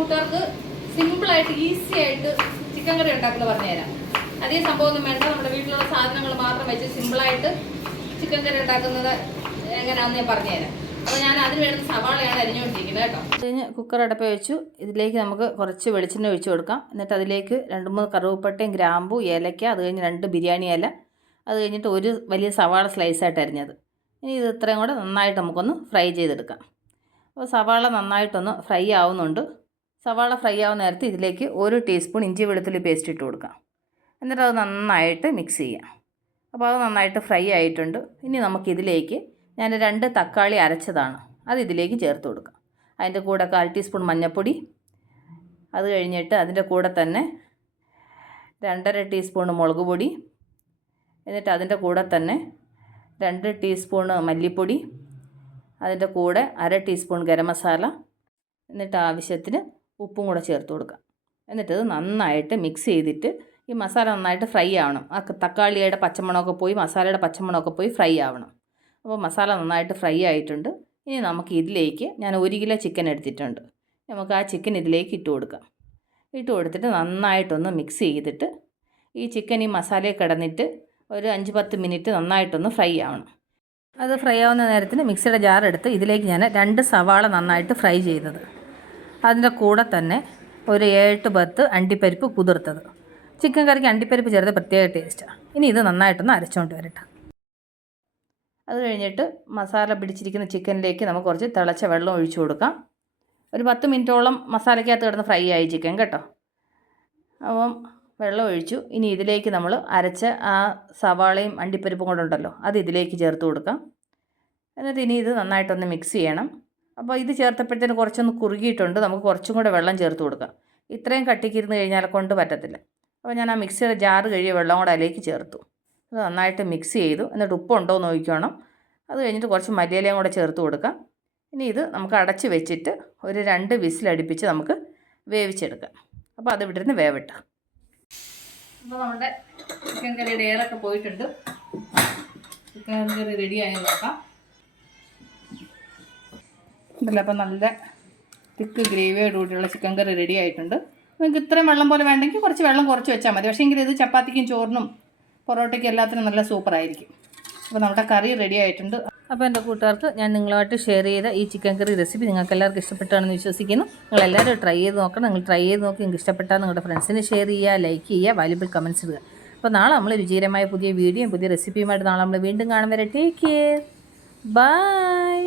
കൂട്ടുകാർക്ക് സിമ്പിളായിട്ട് ഈസി ആയിട്ട് ചിക്കൻ കറി ഉണ്ടാക്കുന്നത് പറഞ്ഞുതരാം. അധികം സംഭവമൊന്നും വേണ്ട. നമ്മുടെ വീട്ടിലുള്ള സാധനങ്ങൾ മാത്രം വെച്ച് സിമ്പിളായിട്ട് ചിക്കൻ കറി ഉണ്ടാക്കുന്നത് എങ്ങനെയാണെന്ന് ഞാൻ പറഞ്ഞുതരാം. അപ്പോൾ ഞാൻ സവാളയാണ് കേട്ടോ. അത് കഴിഞ്ഞ് കുക്കർ അടപ്പ് വെച്ചു. ഇതിലേക്ക് നമുക്ക് കുറച്ച് വെളിച്ചെണ്ണ ഒഴിച്ചു കൊടുക്കാം. എന്നിട്ട് അതിലേക്ക് രണ്ട് മൂന്ന് കറുവപ്പട്ടയും ഗ്രാമ്പു ഏലക്ക അത് കഴിഞ്ഞ് രണ്ട് ബിരിയാണി ഇല. അത് കഴിഞ്ഞിട്ട് ഒരു വലിയ സവാള സ്ലൈസായിട്ട് അരിഞ്ഞത്. ഇനി ഇത് ഇത്രയും കൂടെ നന്നായിട്ട് നമുക്കൊന്ന് ഫ്രൈ ചെയ്തെടുക്കാം. അപ്പോൾ സവാള നന്നായിട്ടൊന്ന് ഫ്രൈ ആവുന്നുണ്ട്. സവാള ഫ്രൈ ആവുന്ന നേരത്തെ ഇതിലേക്ക് ഒരു ടീസ്പൂൺ ഇഞ്ചി വെളുത്തുള്ളി പേസ്റ്റ് ഇട്ട് കൊടുക്കാം. എന്നിട്ട് അത് നന്നായിട്ട് മിക്സ് ചെയ്യാം. അപ്പോൾ അത് നന്നായിട്ട് ഫ്രൈ ആയിട്ടുണ്ട്. ഇനി നമുക്കിതിലേക്ക് ഞാൻ രണ്ട് തക്കാളി അരച്ചതാണ്. അത് ഇതിലേക്ക് ചേർത്ത് കൊടുക്കാം. അതിന്റെ കൂടെ കാൽ ടീസ്പൂൺ മഞ്ഞൾപ്പൊടി. അത് കഴിഞ്ഞിട്ട് അതിന്റെ കൂടെ തന്നെ രണ്ടര ടീസ്പൂൺ മുളക് പൊടി. എന്നിട്ട് അതിന്റെ കൂടെ തന്നെ രണ്ട് ടീസ്പൂൺ മല്ലിപ്പൊടി. അതിന്റെ കൂടെ അര ടീസ്പൂൺ ഗരം മസാല. എന്നിട്ട് ആവശ്യത്തിന് ഉപ്പും കൂടെ ചേർത്ത് കൊടുക്കുക. എന്നിട്ട് ഇത് നന്നായിട്ട് മിക്സ് ചെയ്തിട്ട് ഈ മസാല നന്നായിട്ട് ഫ്രൈ ആവണം. ആ തക്കാളിയുടെ പച്ചമണമൊക്കെ പോയി മസാലയുടെ പച്ചമണമൊക്കെ പോയി ഫ്രൈ ആവണം. അപ്പോൾ മസാല നന്നായിട്ട് ഫ്രൈ ആയിട്ടുണ്ട്. ഇനി നമുക്ക് ഇതിലേക്ക് ഞാൻ ഒരു കിലോ ചിക്കൻ എടുത്തിട്ടുണ്ട്. നമുക്ക് ആ ചിക്കൻ ഇതിലേക്ക് ഇട്ട് കൊടുക്കാം. ഇട്ട് കൊടുത്തിട്ട് നന്നായിട്ടൊന്ന് മിക്സ് ചെയ്തിട്ട് ഈ ചിക്കൻ ഈ മസാലയിൽ കിടന്നിട്ട് ഒരു അഞ്ച് പത്ത് മിനിറ്റ് നന്നായിട്ടൊന്ന് ഫ്രൈ ആവണം. അത് ഫ്രൈ ആവുന്ന നേരത്തിന് മിക്സിയുടെ ജാർ എടുത്ത് ഇതിലേക്ക് ഞാൻ രണ്ട് സവാള നന്നായിട്ട് ഫ്രൈ ചെയ്തത്. അതിന്റെ കൂടെ തന്നെ ഒരു ഏഴെട്ട് പത്ത് അണ്ടിപ്പരിപ്പ് കുതിർത്തത്. ചിക്കൻ കറിക്ക് അണ്ടിപ്പരിപ്പ് ചേർത്ത് പ്രത്യേക ടേസ്റ്റാണ് ഇനി ഇത് നന്നായിട്ടൊന്ന് അരച്ചുകൊണ്ട് വരട്ടെ. അത് കഴിഞ്ഞിട്ട് മസാല പിടിച്ചിരിക്കുന്ന ചിക്കനിലേക്ക് നമുക്ക് കുറച്ച് തിളച്ച വെള്ളം ഒഴിച്ചു കൊടുക്കാം. ഒരു പത്ത് മിനിറ്റോളം മസാലയ്ക്കകത്ത് കിടന്ന് ഫ്രൈ ആയി ചിക്കൻ കേട്ടോ. അപ്പം വെള്ളം ഒഴിച്ചു. ഇനി ഇതിലേക്ക് നമ്മൾ അരച്ച ആ സവാളയും അണ്ടിപ്പരിപ്പും കൂടെ ഉണ്ടല്ലോ അത് ഇതിലേക്ക് ചേർത്ത് കൊടുക്കാം. എന്നിട്ട് ഇനി ഇത് നന്നായിട്ടൊന്ന് മിക്സ് ചെയ്യണം. അപ്പോൾ ഇത് ചേർത്തപ്പോഴത്തേന് കുറച്ചൊന്ന് കുറുകിയിട്ടുണ്ട്. നമുക്ക് കുറച്ചും കൂടെ വെള്ളം ചേർത്ത് കൊടുക്കാം. ഇത്രയും കട്ടിക്കിരുന്ന് കഴിഞ്ഞാൽ കൊണ്ട് പറ്റത്തില്ല. അപ്പോൾ ഞാൻ ആ മിക്സിയുടെ ജാറ് കഴിയ വെള്ളം കൂടെ അതിലേക്ക് ചേർത്തു. അത് നന്നായിട്ട് മിക്സ് ചെയ്തു. എന്നിട്ട് ഉപ്പുണ്ടോ എന്ന് നോക്കിക്കോണം. അത് കഴിഞ്ഞിട്ട് കുറച്ച് മല്ലിയിലയും കൂടെ ചേർത്ത് കൊടുക്കാം. ഇനി ഇത് നമുക്ക് അടച്ച് വെച്ചിട്ട് ഒരു രണ്ട് വിസിലടിപ്പിച്ച് നമുക്ക് വേവിച്ചെടുക്കാം. അപ്പോൾ അത് ഇവിടെ നിന്ന് വേവിട്ടാം. അപ്പോൾ നമ്മുടെ ചിക്കൻ കറിയുടെ എയറൊക്കെ പോയിട്ടുണ്ട്. ചിക്കൻ കറി റെഡി ആയി നോക്കാം. ഉണ്ടല്ലോ അപ്പം നല്ല തിക്ക് ഗ്രേവിയോട് കൂടിയുള്ള ചിക്കൻ കറി റെഡി ആയിട്ടുണ്ട്. നിങ്ങൾക്ക് ഇത്രയും വെള്ളം പോലെ വേണ്ടെങ്കിൽ കുറച്ച് വെള്ളം കുറച്ച് വെച്ചാൽ മതി. പക്ഷേ എങ്കിൽ ഇത് ചപ്പാത്തിക്കും ചോറിനും പൊറോട്ടയ്ക്കും എല്ലാത്തിനും നല്ല സൂപ്പറായിരിക്കും അപ്പോൾ നമ്മുടെ കറി റെഡി ആയിട്ടുണ്ട്. അപ്പോൾ എന്റെ കൂട്ടുകാർക്ക് ഞാൻ നിങ്ങളുമായിട്ട് ഷെയർ ചെയ്ത ഈ ചിക്കൻ കറി റെസിപ്പി നിങ്ങൾക്ക് എല്ലാവർക്കും ഇഷ്ടപ്പെട്ടാണെന്ന് വിശ്വസിക്കുന്നു. നിങ്ങൾ എല്ലാവരും ട്രൈ ചെയ്ത് നോക്കണം. നിങ്ങൾ ട്രൈ ചെയ്ത് നോക്കി നിങ്ങൾക്ക് ഇഷ്ടപ്പെട്ടാൽ നിങ്ങളുടെ ഫ്രണ്ട്സിന് ഷെയർ ചെയ്യുക ലൈക്ക് ചെയ്യുക വാല്യുബിൾ കമൻസ് ഇടുക. അപ്പോൾ നാളെ നമ്മൾ രുചികരമായ പുതിയ വീഡിയോയും പുതിയ റെസിപ്പിയുമായിട്ട് നാളെ നമ്മൾ വീണ്ടും കാണും വരെ. Take care bye